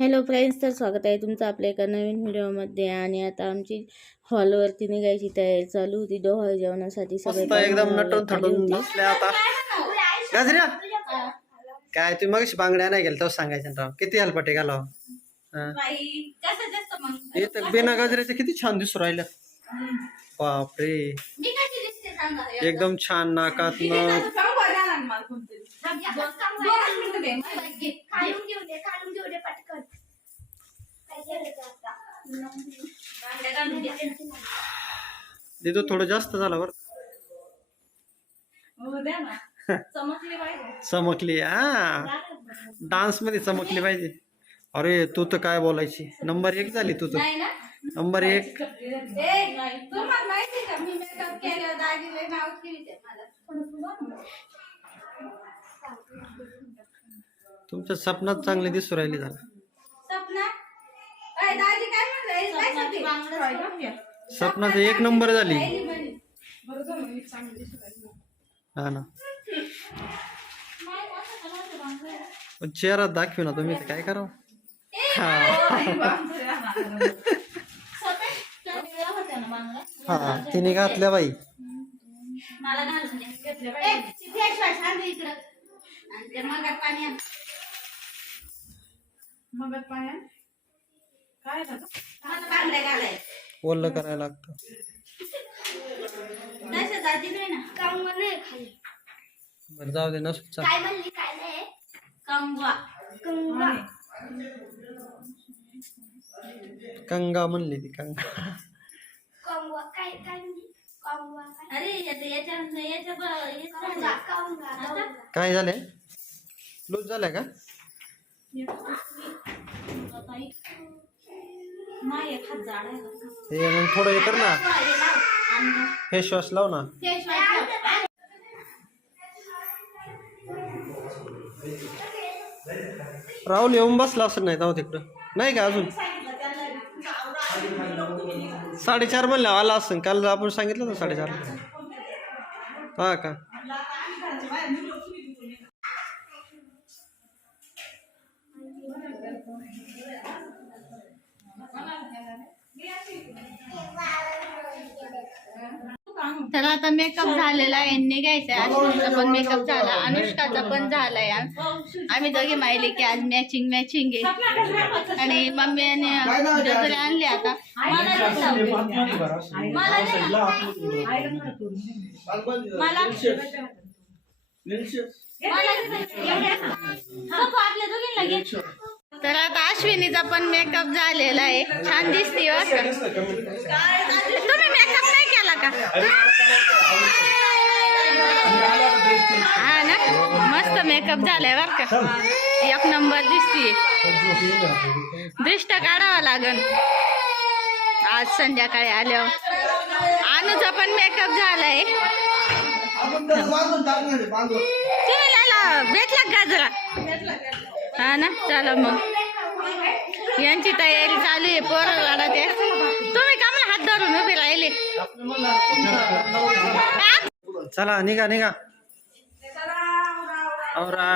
Hello friends तर स्वागत आहे तुमचं आपल्या एका नवीन व्हिडिओमध्ये. आणि आता आमची हॉलवरती निघायची तयारी चालू होती. डोहाळ जेवणासाठी सगळे मस्त एकदम नटून थटून. बसले आता. गजऱ्या! काय तुम्ही मग बांगड्या नाही गेल तोच सांगायचं राव. किती हलपटे घालाव? हे. तर बिना गजऱ्याचं किती छान दिसू राहिलं. बापरे. एकदम छान नाकात तिथं थोडं जास्त झालं बरं. चमकली हा. डान्समध्ये चमकली पाहिजे. अरे तू तर काय बोलायची? नंबर एक झाली तू तर नंबर एक. तुमच्या सपनात चांगली दिसू राहिली सपनात एक नंबर झाली. हा ना. चेहरा दाखवी ना तुम्ही काय करावं? हा. तिने घातल्या बाई. मगात पाणी आण. मला बांगड्या घालायच्या. ओल्ल करायला लागतं तशा जाती नाही ना. कंगवा नाही खाली. बरं जाऊ दे नसू चाल काय म्हणली काय नाही कंगवा कंगवा कंगा म्हणली ती कंगा कंगवा काय काय म्हणजे कंगवा काय अरे याच्या याच्या याच्या ब- हेच कंगवा झालं. कंगवा आता काय झालंय लूज झालंय का एक- हात जाड आहे. ते मग थोडं हे कर ना. हे लाव. आणि फेस वॉश लाव ना. राहुल येऊन बसला असं नाही जाऊ तिकडं. नाही का अजून? साडेचार म्हणलं आला असं काल आपण सांगितलं ना साडेचार हा का? तर आता मेकअप झालेला आहे यांनी घ्यायचा आहे अनुष्काचा पण मेकअप झाला अनुष्काचा पण झालाय आम्ही दोघे माहिले की आज मॅचिंग मॅचिंग आहे. आणि मम्मीने गजरे आणले आता. मला. मला. तर आता अश्विनीचा पण मेकअप झालेला आहे. छान दिसते बरं का तुम्ही मेकअप नाही केला का? हा ना? मस्त मेकअप झालाय बर का. एक नंबर दिसतीये. दृष्ट काढावा लागन आज संध्याकाळी आल्यावर. अनुचा पण मेकअप झालाय. तुम्ही लाला भेटला गाजरा हा ना? चला मग. यांची तयारी चालू आहे पोरं वाडा ते तुम्ही राहिले चला निघा निघा. औरा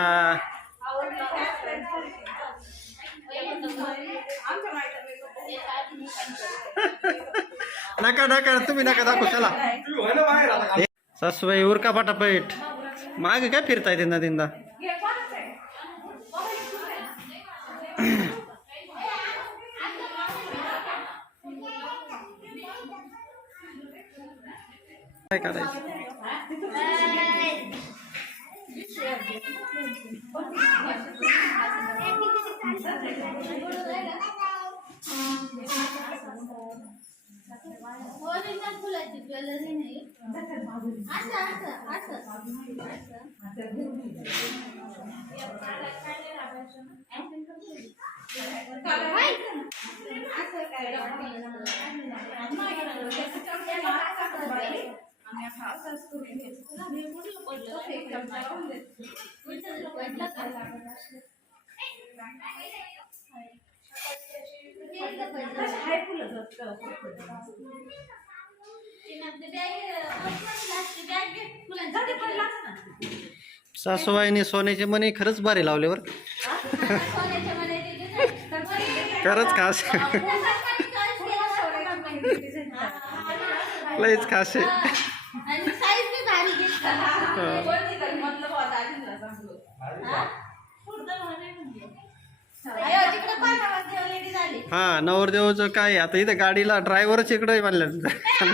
नका नका तुम्ही नका दाखवू चला. सासूबाई उरका पटापट. मागे काय फिरताय तिंदा तिंदा काय करायचं फुलाची ज्वेलरी नाही असं असं असं सासूबाईने सोन्याचे मणी खरंच भारी लावले बर. खरंच खास. लईच खास आहे आणि साईज बी भारी दिसतात अयो, तिकडे पानावर ठेवलेली झाली. हा नवरदेवाचं काय आहे? आता इथं गाडीला ड्रायव्हरच इकडे म्हणलं आपलं काय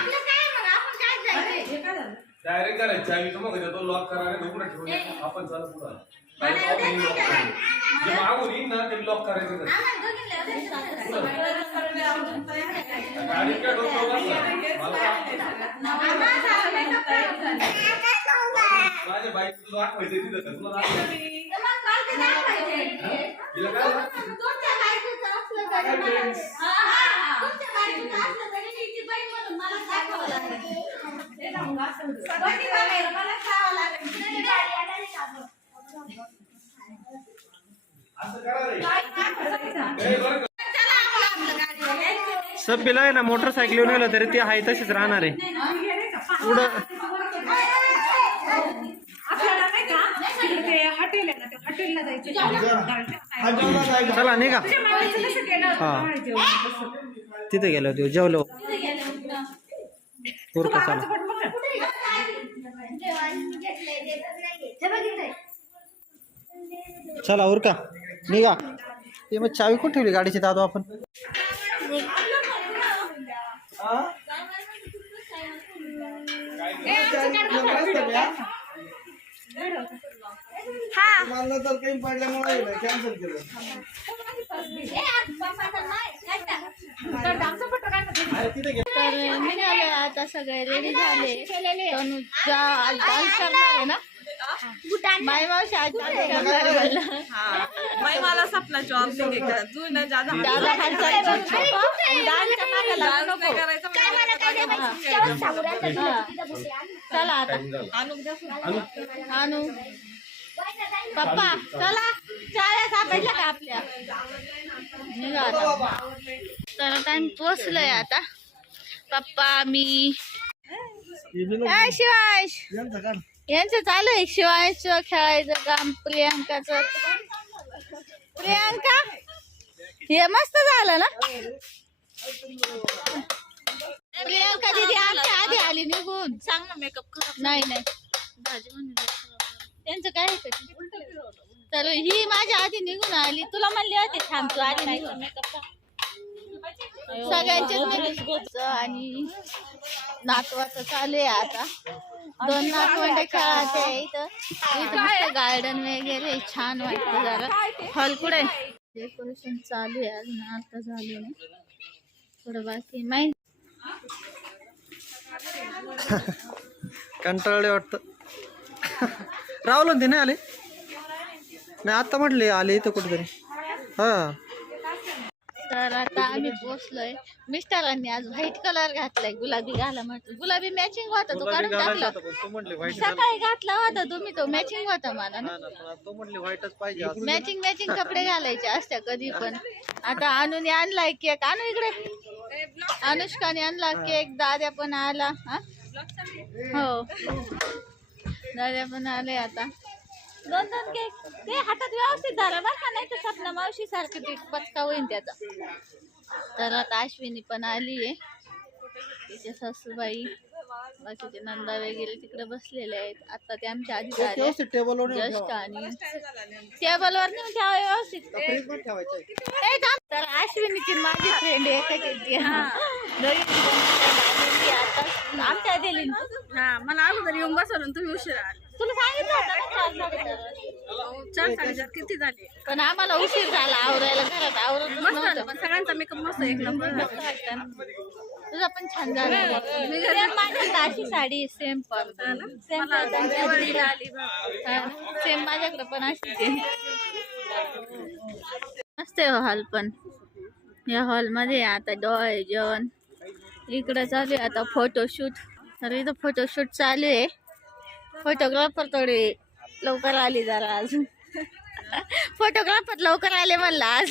म्हणा, आपण काय जायचंय? डायरेक्ट करायचं चावी तर मग तो लॉक करा आणि उघडा ठेवून द्या. आपण चालू पुढं Direct opening lock करायचं. जे मागून येईन ना ते लॉक करायचं नाही. आम्हाला दोघींना एवढंच करायचं. गाडी काय डोकं बसला. मला माझ्या बाईक तुला दाखवायचं तिथं? तुला हा, हा, हा. सब बिला आहे ना मोटरसायकल नेलं तरी ती आहे तशीच राहणार आहे पुढं आपल्याला नाही का तिकडे ते हॉटेल आहे ना त्या हॉटेलला जायचं चला निघा तुझ्या मामाचं कसं केलं हा. होतं जेवण तसं. तिथे गेलो होतो जेवलो तिथे गेले होते. उरका चला पण बघ ना. घेतलंय देतच नाही हे बघितलंय चला उरका निघा ते मग चावी कुठे ठेवली गाडीची दादू आपण ए, तर. तर आता सगळे रेडी झाले. तनुजा आज डान्स करणार आहे ना? माय मावशी आज डान्स करणार आहे म्हणलं. बाई मला डान्स नाही. करायचा चला आता. आणू पप्पा चला. चाळ्या सापडल्या का आपल्या. तर आता पोचलोय आता. पप्पा मी. ए, शिवांश. यांचं चालू आहे शिवांश खेळायचं काम प्रियांकाचं. प्रियांका? हे मस्त झालं ना? प्रियांका दिदी आमच्या आधी आली निघून. सांग ना मेकअप कर नाही नाही. भाजी म्हणून त्यांचं काय? तर ही माझ्या आधी निघून आली. तुला म्हणली होती थांब तू आधी निघून सगळ्यांचेच makeup आणि नातवाचं चालू आहे आता. दोन नातवंड खेळायचे आहे इथं. इथं गार्डन वगैरे छान वाटतं जरा. हॉल कुठे डेकोरेशन चालू आहे अजून. आता झालं नाही. थोडं बाकी माहिती कंटाळले वाटतं. राहुल ते नाही आले. नाही आता म्हटले आले इथं कुठेतरी. हा. तर आता आम्ही पोचलोय मिस्टरांनी आज व्हाईट कलर घातलाय गुलाबी घाला म्हटलं. गुलाबी मॅचिंग होता तो काढून टाकला. तो म्हटले व्हाईट सकाळी घातला होता तुम्ही तो मॅचिंग होता मला ना. तो म्हटले व्हाईटच पाहिजे. असं. मॅचिंग मॅचिंग कपडे घालायचे असत्या कधी पण. आता आणून आणलाय केक आणू इकडे. अनुष्काने आणला केक दाद्या पण आला. हा. हो दाद्या पण आले आता. दोन दोन केक ते हातात व्यवस्थित झालं बरं का नाही तर सपना मावशी सारखं ते पचका होईन त्याचा. तर आता अश्विनी पण आली आहे. तिचे सासूबाई बाकीचे नंदा वगैरे तिकडे बसलेले आहेत. आता ते आमच्या आधी व्यवस्थित टेबलवर जस्ट. आणि टेबलवर नेऊन ठेवा व्यवस्थित. फ्रीजमध्ये ठेवायचं ए, थांब. तर अश्विनीची माझी फ्रेंड दोघी पण आता आमच्या तू? हा मला अगोदर येऊन बसवलं आणि तुम्ही उशीर आले. तुला सांगितलं होतं ना चार साडेचार. चार साडेचार किती झाले? पण आम्हाला उशीर झाला आवरायला. घरात आवरत मस्त झालं पण सगळ्यांचा मेकअप मस्त एक नंबर. तुझा पण छान झाला. माझ्याकडे अशी साडी सेम पण. सेम दिवाळीला आली बा. सेम माझ्याकडे पण आहे. मस्त आहे हॉल पण. या हॉलमध्ये आता डोळे जेवण. इकडं चालू आहे आता फोटोशूट तर इथं फोटोशूट चालू आहे. फोटोग्राफर थोडे लवकर आली जरा आज फोटोग्राफर लवकर आले म्हणलं आज.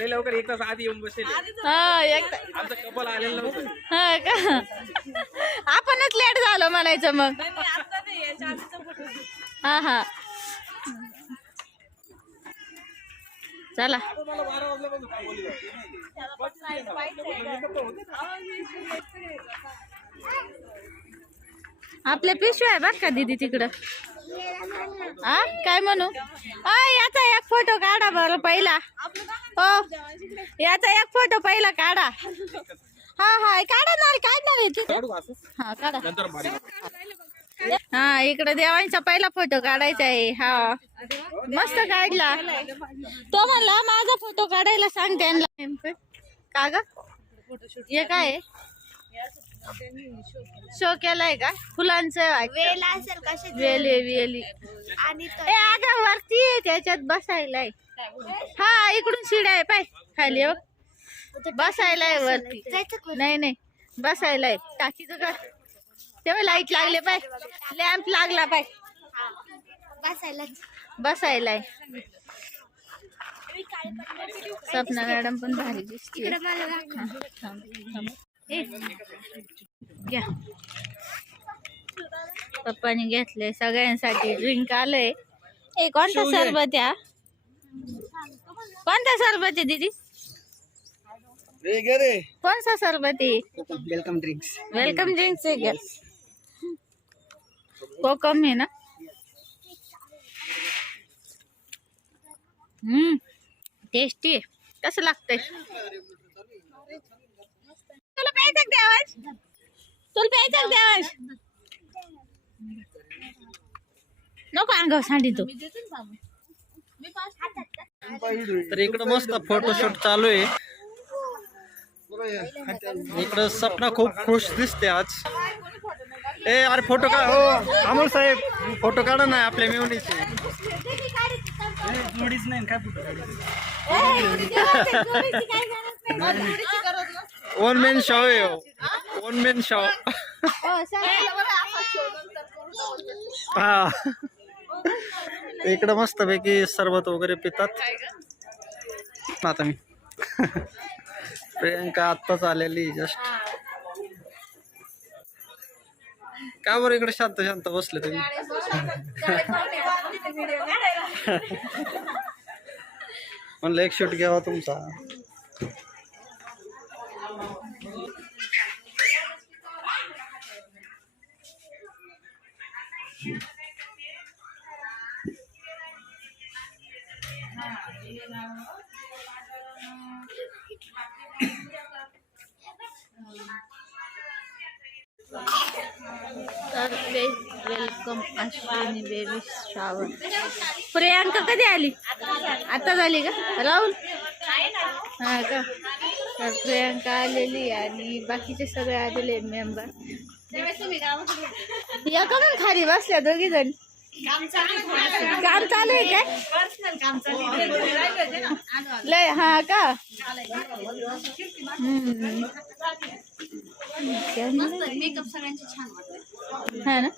लवकर एक तास आधी येऊन बसेल हा एक आमचं कपल आलेलं नव्हतं. हा का? आपणच लेट झालो म्हणायचं मग. हा हा. चला. आपल्या पिशव्या आहे बघ का दीदी तिकडं? हा काय म्हणू? अ याचा एक फोटो काढा बरं पहिला. हो. याचा एक फोटो पहिला काढा. हा हा काढा ना काढणार आहे तिथे. हा काढा. हा इकडे देवांचा पहिला फोटो काढायचा आहे. हा. मस्त काढला. तो म्हणला माझा फोटो काढायला सांग त्यांना. का ग? हे काय? आहे? शो केलाय का? फुलांचं आहे. वेल असेल कशा वेली वेली आणि ए अगं वरती आहे त्याच्यात बसायला आहे. हा इकडून शिड्या आहे पाय खाली हो. बसायला आहे वरती नाही नाही बसायला आहे टाकीचं का तेव्हा लाइट लागले पाय. लॅम्प लागला पाय. बसायला बसायला आहे सपना मॅडम पण भारी दिसते दाखव. घ्या. पप्पानी घेतलंय सगळ्यांसाठी ड्रिंक आलंय. ए कोणता सरबत या कोणता सरबत आहे दीदी? कोणता सरबत आहे? वेलकम ड्रिंक्स वेलकम ड्रिंक्स आहे का? कोकम आहे ना? हम्म. टेस्टी कसं लागतंय? तुला प्यायचं का देवांश तुला प्यायचं का देवांश नको अंगावर सांडी तू. तर इकडं मस्त फोटोशूट चालू आहे. इकडं सपना खूप खुश दिसते आज. ए अरे फ़ोटो का हो अमोल साहेब फ़ोटो काढा ना आपल्या मेवणीचे वन मेन शॉ आहे वन मेन शॉ हा. इकडं मस्त पैकी सरबत वगैरे पितात. आता मी. प्रियंका आत्ताच आलेली जस्ट का बरं इकडे शांत शांत बसले तुम्ही? म्हणलं एक शूट घ्यावा तुमचा. तर बेबी प्रियांका कधी आली? आता झाली का? राहुल? हा का? तर प्रियांका आलेली आणि बाकीचे सगळे आलेले मेंबर या का मग खाली बसल्या दोघी जण? काम चालू आहे काय? लय हा का? हम्म. मेकअप सगळ्यांचे छान हा ना?